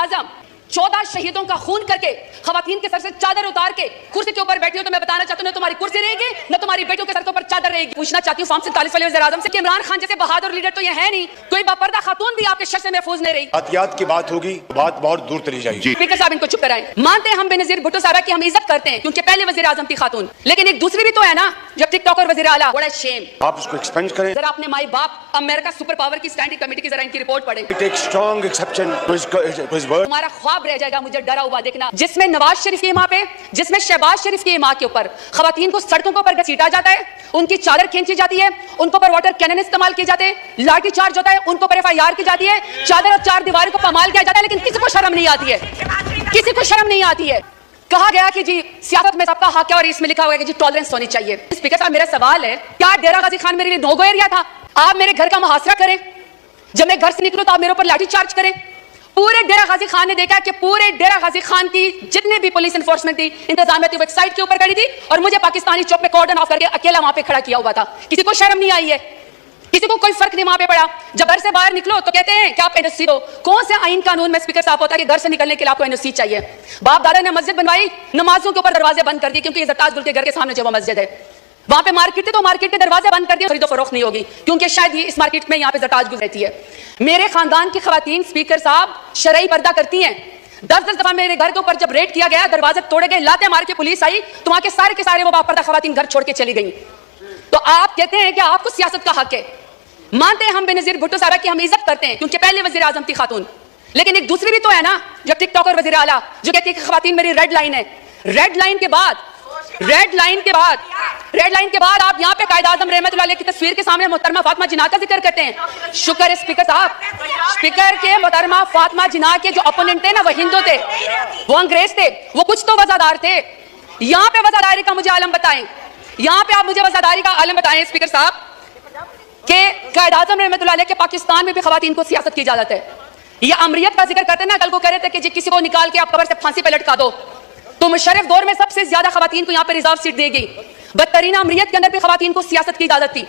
वज़ीर-ए-आज़म 14 शहीदों का खून करके खवातीन के सर से चादर उतार के कुर्सी के ऊपर बैठी हो, तो मैं बताना चाहती हूँ, न तुम्हारी कुर्सी रहेगी न तुम्हारी बेटियों के सर के ऊपर चादर रहेगी। पूछना चाहती हूँ फॉर्म 47 वाले वज़ीर-ए-आज़म से कि इमरान खान जैसे बहादुर लीडर तो ये है नहीं, कोई बापर्दा खातून भी आपके शर से महफूज नहीं रही। एहतियात की बात होगी, बात बहुत दूर चली जाएगी। स्पीकर साहब इनको चुप कराएं। मानते हैं हम बेनजीर भुट्टो साहब की हम इज्जत करते हैं क्योंकि पहले वज़ीर-ए-आज़म थी खातून, लेकिन एक दूसरी भी तो है ना, जब टिकटॉक और वज़ीर आला। बड़ा शेम। आप उसको एक्सपेंड करें। जरा अपने माई बाप अमेरिका सुपर पावर की स्टैंडिंग कमेटी की जरा इनकी रिपोर्ट पढ़े। Take strong exception to his word. हमारा ख्वाब रह जाएगा मुझे डरा हुआ देखना, जिसमें नवाज शरीफ की माँ पे, जिसमें शहबाज शरीफ की माँ के ऊपर खवातीन को सड़कों के ऊपर घसीटा जाता है, उनकी चादर खींची जाती है, उनको पर वाटर कैनन इस्तेमाल किए जाते हैं, लाठी चार्ज होता है, उनको पर FIR की जाती है, चादर और चार दीवारों को पमाल किया जाता है, लेकिन किसी को शर्म नहीं आती है, किसी को शर्म नहीं आती है। कहा गया कि जी सियासत में सबका हक है और इसमें लिखा हुआ है कि जी टॉलरेंस होनी चाहिए। स्पीकर साहब मेरा सवाल है, क्या डेरा गाजी खान मेरे लिए नो गो एरिया था? आप मेरे घर का मुहासरा करें, जब मैं घर से निकलूं तो आप मेरे ऊपर लाठी चार्ज करें। पूरे डेरा गाजी खान ने देखा कि पूरे डेरा गाजी खान की जितने भी पुलिस एनफोर्समेंट थी, इंतजामिया थी, वो एक साइड के ऊपर खड़ी थी और मुझे पाकिस्तानी चौक में कॉर्डन ऑफ करके अकेला वहां पे खड़ा किया हुआ था। किसी को शर्म नहीं आई है, किसी को कोई फर्क नहीं वहां पे पड़ा। जब घर से बाहर निकलो तो कहते हैं कि आप NOC दो। कौन से आइन कानून में स्पीकर साहब होता है कि घर से निकलने के लिए आपको NOC चाहिए? बाप दादा ने मस्जिद बनवाई, नमाजों के ऊपर दरवाजे बंद कर दिए क्योंकि इज़्ज़त गुल के घर के सामने जो वो मस्जिद है, वहां पे मार्केट है तो मार्केट के दरवाजे बंद कर दिए, खरीदो फरोख्त नहीं होगी क्योंकि शायद ये इस मार्केट में यहाँ पे ज़ताज गुल रहती है। मेरे खानदान की खवातीन स्पीकर साहब शरई पर्दा करती हैं। 10-10 दफा मेरे घर के ऊपर जब रेड किया गया, दरवाजे तोड़े गए, लाते मार के पुलिस आई, तो वहां के सारे वो बापर्दा खवातीन घर छोड़ के चली गई। तो आप कहते हैं कि आपको सियासत का हक है। मानते हैं हम बेनजीर भुट्टो साहब की हम इज्जत करते हैं क्योंकि पहले वज़ीर-ए-आज़म थी खातून, लेकिन एक दूसरी भी तो है ना, जब टिकटॉक और वज़ीर आला जो कहती है कि खवातीन मेरी रेड लाइन है। रेड लाइन के बाद आप यहाँ पे कायद-ए-आज़म रहमतुल्लाह अलैह की तस्वीर के सामने मोहतरमा फातिमा जिन्ना का जिक्र करते हैं। शुक्र है स्पीकर साहब, स्पीकर के मोहतरमा फातिमा जिन्ना के जो ओपोनेंट थे ना, वो हिंदू थे, वो अंग्रेज थे, वो कुछ तो वज़ादार थे। यहाँ पे वज़ादारी का मुझे आलम बताएं, यहाँ पे आप मुझे वज़ादारी का आलम बताएं स्पीकर साहब कि कायद-ए-आज़म रहमतुल्लाह अलैह के पाकिस्तान में भी खवातीन को सियासत की इजाजत है। ये अमरियत का जिक्र करते हैं ना, कल को कह रहे थे कि जी किसी को निकाल के आप कब्र से फांसी पे लटका दो, तो मुशर्रफ दौर में सबसे ज्यादा खवातीन को यहाँ पे रिजर्व सीट दी गई। बदतरीन अमरियत के अंदर भी खवातीन को सियासत की इजाजत थी।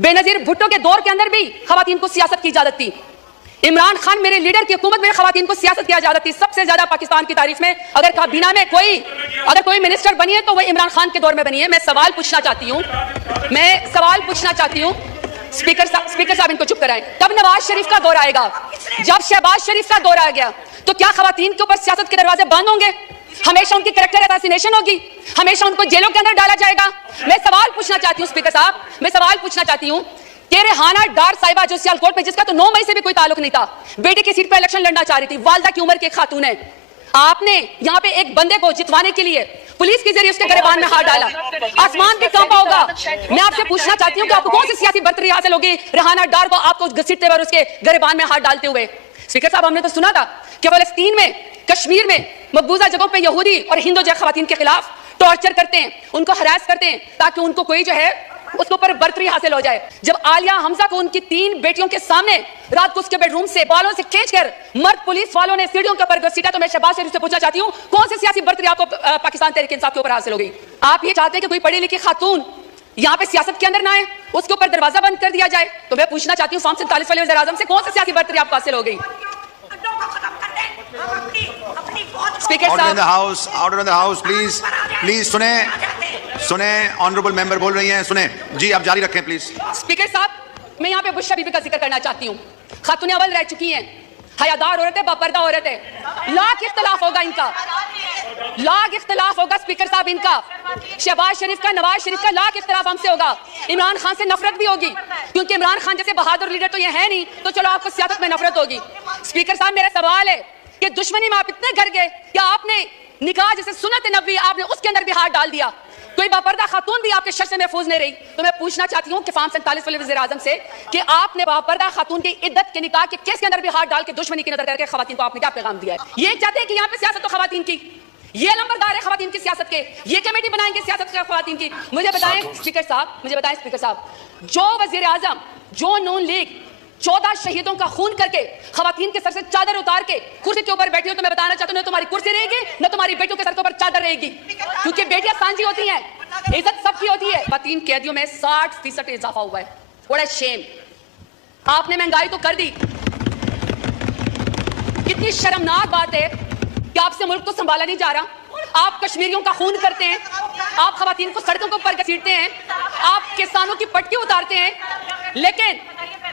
बेनजीर भुट्टो के दौर के अंदर भी खवातीन को सियासत की इजाजत थी। इमरान खान मेरे लीडर की हुकूमत में खवातीन को सियासत की इजाजत थी। सबसे ज्यादा पाकिस्तान की तारीफ में अगर काबीना में कोई मिनिस्टर बनी है तो वो इमरान खान के दौर में बनी है। मैं सवाल पूछना चाहती हूँ स्पीकर साहब इनको चुप कराएं। कब नवाज शरीफ का दौर आएगा? जब शहबाज शरीफ का दौर आ गया तो क्या खवातीन के ऊपर सियासत के दरवाजे बंद होंगे? हमेशा उनकी कैरेक्टर असैसिनेशन होगी, हमेशा उनको जेलों के अंदर डाला जाएगा? मैं सवाल पूछना चाहती हूँ स्पीकर साहब, मैं सवाल पूछना चाहती हूँ कि रेहाना डार साहिबा जो सियालकोट में, जिसका तो 9 मई से भी कोई ताल्लुक नहीं था, बेटे की सीट पर इलेक्शन लड़ना चाह रही थी, वालदा की उम्र की खातून है, आपने यहाँ पे एक बंदे को जितवाने के लिए पुलिस के जरिए उसके गिरबान में हाथ डाला, आसमान भी कांपा होगा। मैं आपसे पूछना चाहती हूँ कि आपको कौन सी सियासी बर्तरी हासिल होगी रेहाना डार को आपको घसीटते हुए उसके गिरबान में हाथ डालते हुए? स्पीकर साहब हमने तो सुना था कि फलस्तीन में, कश्मीर में मकबूजा जगहों पे यहूदी और हिंदू जो खवातीन के खिलाफ टॉर्चर करते हैं, उनको हरास करते हैं ताकि उनको कोई जो है उसके ऊपर बर्तरी हासिल हो जाए। जब आलिया हमजा को उनकी 3 बेटियों के सामने रात को उसके बेडरूम से बालों से खींचकर मर्द पुलिस वालों ने सीढ़ियों के ऊपर घसीटा, तो मैं शहबाज शरीफ से पूछना चाहती हूँ कौन सी सियासी बर्तरी आपको पाकिस्तान तहरीक इंसाफ के ऊपर हासिल हो गई? आप ये चाहते हैं कि कोई पढ़ी लिखी खातून यहाँ पे सियासत के अंदर ना आए, उसके ऊपर दरवाजा बंद कर दिया जाए? तो मैं पूछना चाहती हूँ फॉर्म 47 वाले वज़ीर-ए-आज़म से कौन सी सियासी बर्तरी आपको हासिल हो गई? स्पीकर साहब, order in the house please सुने ऑनरेबल मेंबर बोल रही हैं, सुने जी, आप जारी रखें प्लीज। स्पीकर साहब, मैं यहाँ पे बुशरा बीबी का जिक्र करना चाहती हूँ। खातून अव्वल रह चुकी हैं, हयादार औरत है, बापर्दा औरत है, लाख इख्तलाफ होगा इनका, लाख इख्तलाफ होगा स्पीकर साहब इनका, शहबाज शरीफ का, नवाज शरीफ का लाख इख्तलाफ हमसे होगा, इमरान खान से नफरत भी होगी क्योंकि इमरान खान जैसे बहादुर लीडर तो ये है नहीं, तो चलो आपको सियासत में नफरत होगी। स्पीकर साहब मेरा सवाल है कि दुश्मनी में आप इतने घर गए कि आपने निकाह जैसे सुन्नत नबी आपने उसके अंदर भी हाथ डाल दिया, कोई बापर्दा खातून भी आपके शर से महफूज नहीं रही। तो मैं पूछना चाहती हूँ कि फॉर्म 47 वाले वज़ीर-ए-आज़म से कि आपने बापर्दा खातून की इद्दत के निकाह के केस के अंदर भी हाथ डाल के दुश्मनी की नजर करके खवातीन को आपने क्या पैगाम दिया है? ये चाहते हैं कि यहाँ पे सियासत तो खवातीन की, ये लंबरदार है खवातीन की सियासत के, ये कमेटी बनाएंगे सियासत के खवातीन की। मुझे बताएं स्पीकर साहब, जो वज़ीर-ए-आज़म, जो नून लीग 14 शहीदों का खून करके खवातीन के सर से चादर उतार के कुर्सी के ऊपर बैठी हो, तो मैं बताना चाहती हूँ न तुम्हारी कुर्सी रहेगी न तुम्हारी बेटियों के सर के ऊपर चादर रहेगी, क्योंकि बेटियां सांझी होती हैं, इज्जत सबकी होती है। खवातीन कैदियों में 60% इजाफा हुआ है। बड़ा शेम, आपने महंगाई तो कर दी, कितनी शर्मनाक बात है कि आपसे मुल्क तो संभाला नहीं जा रहा। आप कश्मीरियों का खून करते हैं, आप खवातीन को सड़कों के ऊपर घसीटते हैं, आप किसानों की पटकी उतारते हैं, लेकिन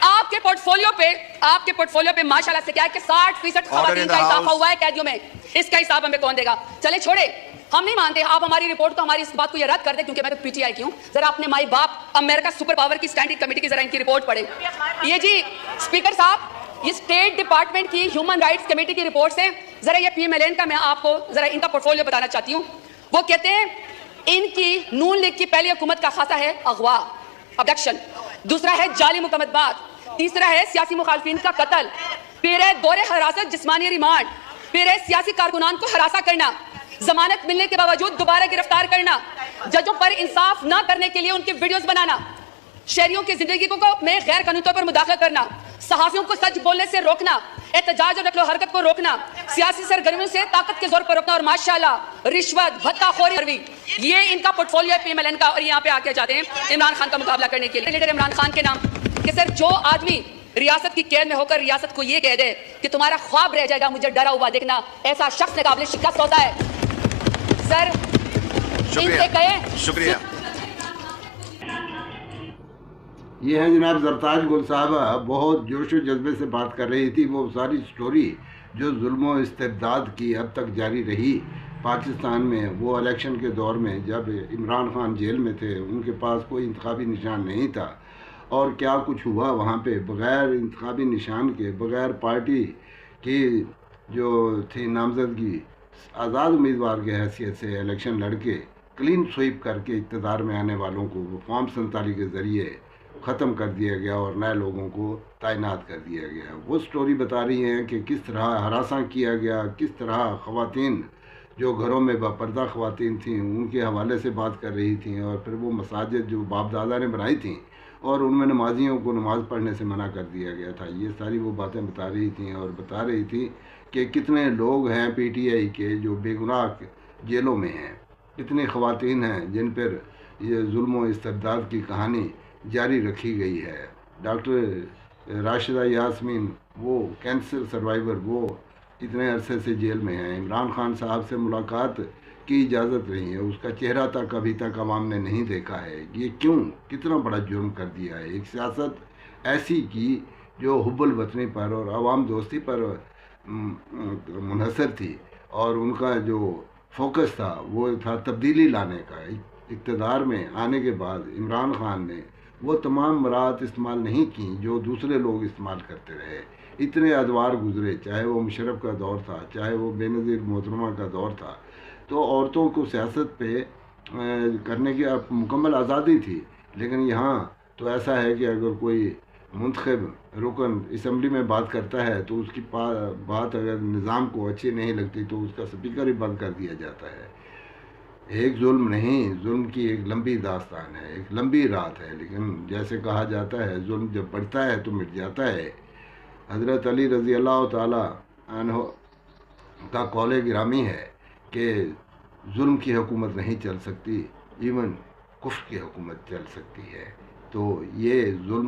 आपके पोर्टफोलियो पे माशाल्लाह से क्या है कि 60% खवातीन का इजाफा हुआ है कैदियों में। इसका हिसाब हमें कौन देगा? चले छोड़े, हम नहीं मानते। आप हमारी रिपोर्ट को, हमारी इस बात को ये रद्द कर दे, क्योंकि मैं तो पीटीआई की हूं। जरा अपने माई बाप अमेरिका सुपर पावर की स्टैंडिंग कमेटी की जरा इनकी रिपोर्ट पढ़े। ये जी स्पीकर साहब, ये स्टेट डिपार्टमेंट की ह्यूमन राइट्स कमेटी की रिपोर्ट्स हैं। जरा ये पीएमएलएन का मैं आपको जरा इनका पोर्टफोलियो बताना चाहती हूँ। वो कहते हैं इनकी नून लीग की पहली हुकूमत का खासा है अगवा, अबडक्शन, दूसरा है जाली मुकदमात, तीसरा है सियासी मुखालफिन का कत्ल, फिर है दौरे हिरासत, जिस्मानी रिमांड, फिर है सियासी कारकुनान को हरासा करना, जमानत मिलने के बावजूद दोबारा गिरफ्तार करना, जजों पर इंसाफ ना करने के लिए उनकी वीडियोस बनाना, शहरियों की जिंदगी को में गैर कानूनी तौर पर मुदाखलत करना, सहाफियों को सच बोलने से रोकना, एहतजाज और नकलो हरकत को रोकना, सियासी सरगर्मियों से ताकत के जोर पर रोकना, और माशाल्लाह रिश्वत, भत्ताखोरी, ये इनका पोर्टफोलियो है पीएमएलएन का। और यहाँ पे आके जाते हैं इमरान खान का मुकाबला करने के लिए। लीडर इमरान खान के नाम कि सर जो आदमी रियासत की कैद में होकर रियासत को ये कह दे कि तुम्हारा ख्वाब रह जाएगा मुझे डरा हुआ देखना, ऐसा शख्स काबिल शिकस्त होता है। सर इनसे कहें। शुक्रिया। ये है जनाब जरताज गुल साहबा, बहुत जोश व जज्बे से बात कर रही थी। वो सारी स्टोरी जो जुल्म व इस्तिबदाद की अब तक जारी रही पाकिस्तान में, वो इलेक्शन के दौर में जब इमरान खान जेल में थे, उनके पास कोई इंतखाबी निशान नहीं था, और क्या कुछ हुआ वहाँ पे बग़ैर इंतखाबी निशान के, बग़ैर पार्टी की जो थी नामजदगी, आज़ाद उम्मीदवार की हैसियत से इलेक्शन लड़के क्लीन स्वीप करके इक़्तिदार में आने वालों को फॉर्म 47 के ज़रिए ख़त्म कर दिया गया और नए लोगों को तैनात कर दिया गया। वो स्टोरी बता रही हैं कि किस तरह हरासा किया गया, किस तरह ख़वातीन जो घरों में बापर्दा ख़वातीन थीं उनके हवाले से बात कर रही थीं, और फिर वो मसाजिद जो बाप दादा ने बनाई थीं और उनमें नमाजियों को नमाज़ पढ़ने से मना कर दिया गया था। ये सारी वो बातें बता रही थीं, और बता रही थी कि कितने लोग हैं पीटीआई के जो बेगुनाह जेलों में हैं, कितनी ख़वातीन हैं जिन पर ये जुल्म व इस्तिबदाद की कहानी जारी रखी गई है। डॉक्टर राशिदा यास्मीन, वो कैंसर सर्वाइवर, वो इतने अरसे से जेल में हैं। इमरान खान साहब से मुलाकात की इजाज़त नहीं है, उसका चेहरा तक अभी तक आवाम ने नहीं देखा है। ये क्यों, कितना बड़ा जुर्म कर दिया है। एक सियासत ऐसी की जो हुब्बुल वतनी पर और आवाम दोस्ती पर मुनहसर थी, और उनका जो फोकस था वो था तब्दीली लाने का। इक़्तिदार में आने के बाद इमरान खान ने वो तमाम मराहत इस्तेमाल नहीं की जो दूसरे लोग इस्तेमाल करते रहे। इतने अदवार गुजरे, चाहे वो मुशर्रफ का दौर था, चाहे वो बेनज़ीर मोहतरमा का दौर था, तो औरतों को सियासत पे करने की मुकम्मल आज़ादी थी। लेकिन यहाँ तो ऐसा है कि अगर कोई मुंतखब रुकन असम्बली में बात करता है तो उसकी बात अगर निज़ाम को अच्छी नहीं लगती तो उसका स्पीकर ही बंद कर दिया जाता है। एक जुल्म नहीं, जुल्म की एक लंबी दास्तान है, एक लंबी रात है, लेकिन जैसे कहा जाता है जुल्म जब बढ़ता है तो मिट जाता है। हज़रत अली रज़ी अल्लाह ताला अन्हु का कौल गिरामी है कि जुल्म की हुकूमत नहीं चल सकती, इवन कुफ्र की हुकूमत चल सकती है। तो ये जुल्म